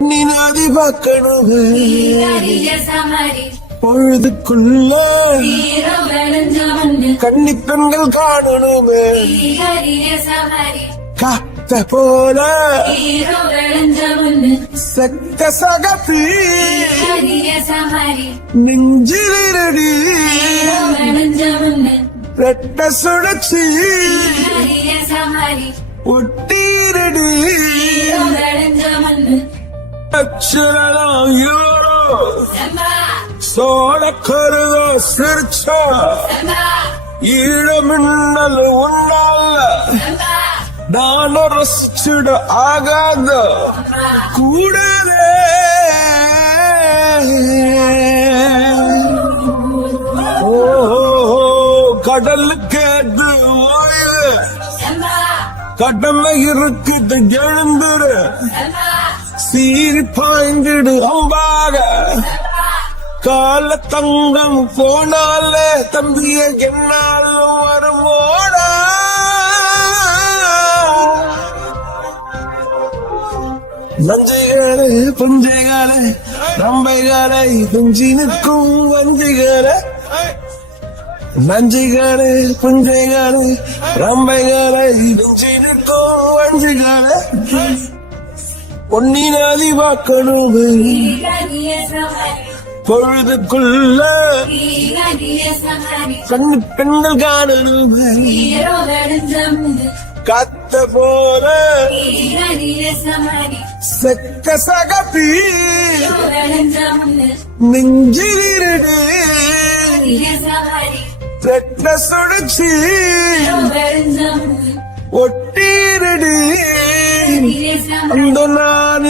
நீனாதி பார்க்கணும் பொழுதுக்குள்ள கன்னி பெண்கள் காணணுமே காத்த போல சக்க சகத்து நெஞ்சிலிருடி ரெட்ட சுழற்சி ஒட்டீரடி அச்சரம் சோழ கருதோ சிரிச்சா ஈழமின்னல் உன்னால நான் ரசிச்சுட ஆகாத கூடவே கடலுக்கு கடமை இருக்குது எழுந்துரு சீறி பாய்ந்திடு அம்பாக கால தங்கம் போனால தம்பிய என்னாலும் வருவோடா நஞ்சைகாலே பஞ்சைகாலே நம்பைகாலை துஞ்சி நிற்கும் வஞ்சிகாலே நஞ்சிகாலே புஞ்சைகாலே ரம்பைகாலை துஞ்சி நிற்கும் வஞ்சிகாலே பொன்னினாதி பார்க்கணும் பொழுதுக்குள்ள கண்ணு பெண்கள் காணணும் காத்த போல செக்க சகப்பி நெஞ்சிலிருடு பெற்ற சுழற்சி ஒட்டீரடி அந்த நான்